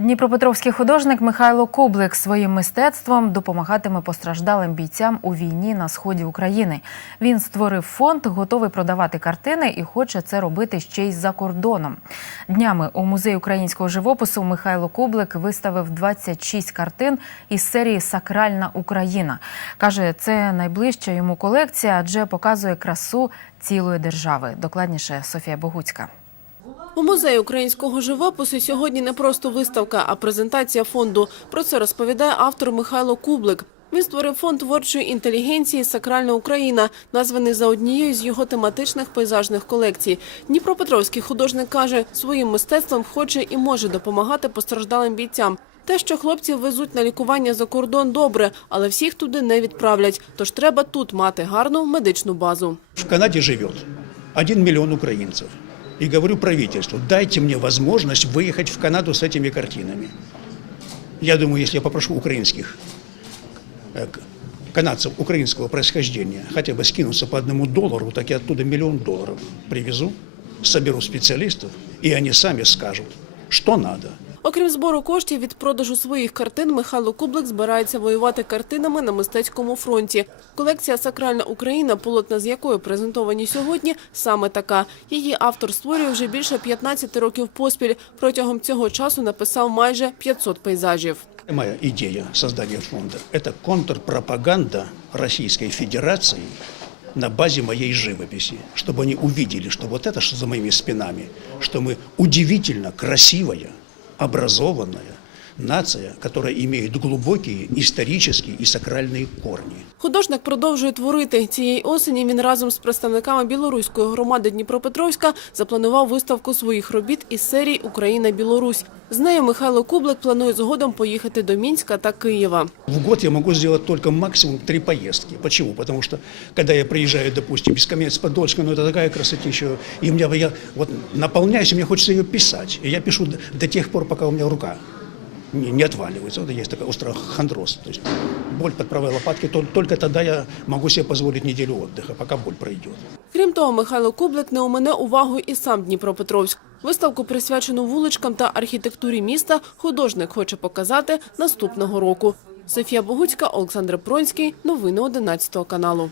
Дніпропетровський художник Михайло Кублик своїм мистецтвом допомагатиме постраждалим бійцям у війні на сході України. Він створив фонд, готовий продавати картини і хоче це робити ще й за кордоном. Днями у музеї українського живопису Михайло Кублик виставив 26 картин із серії Сакральна Україна. каже, це найближча йому колекція, адже показує красу цілої держави. Докладніше Софія Богуцька. У музеї українського живопису сьогодні не просто виставка, а презентація фонду. Про це розповідає автор Михайло Кублик. Він створив фонд творчої інтелігенції Сакральна Україна, названий за однією з його тематичних пейзажних колекцій. Дніпропетровський художник каже, своїм мистецтвом хоче і може допомагати постраждалим бійцям. Те, що хлопців везуть на лікування за кордон, добре, але всіх туди не відправлять. Тож треба тут мати гарну медичну базу. В Канаде живет 1 миллион украинцев И говорю правительству, дайте мне возможность выехать в Канаду с этими картинами. Я думаю, если я попрошу украинских э, к- канадцев украинского происхождения хотя бы скинуться по одному доллару, так я оттуда миллион долларов привезу, соберу специалистов, и они сами скажут, что надо. Окрім збору коштів від продажу своїх картин, Михайло Кублик збирається воювати картинами на мистецькому фронті. Колекція Сакральна Україна, полотна з якої презентовані сьогодні, саме така. Її автор створює вже більше 15 років поспіль. Протягом цього часу написав майже 500 пейзажів. Моя идея создания фонда – это контрпропаганда Российской Федерации на базе моей живописи, чтобы они увидели, что вот это, что за моими спинами, что мы удивительно красивая, образованная нация, которая имеет глубокие исторические и сакральные корни. Художник продовжує творити. Цієї осені він разом з представниками білоруської громади Дніпропетровська запланував виставку своїх робіт із серії Україна-Білорусь. З нею Михайло Кублик планує згодом поїхати до Мінська та Києва. В год я могу сделать только максимум три поездки. Почему? Потому что, когда я приезжаю, допустим, из Каменец-Подольска, ну это такая красотища, и у я вот наполняюсь, и мне хочется ее писать. И я пишу до, тех пор, пока у меня рука не, не отваливается. Вот есть такой остеохондроз. То есть боль под правой лопаткой, тол- только тогда я могу себе позволить неделю отдыха, пока боль пройдет. Крім того, Михайло Кублик не омине увагу і сам Дніпропетровськ. Виставку, присвячену вуличкам та архітектурі міста, художник хоче показати наступного року. Софія Богуцька, Олександр Пронський. Новини 11 каналу.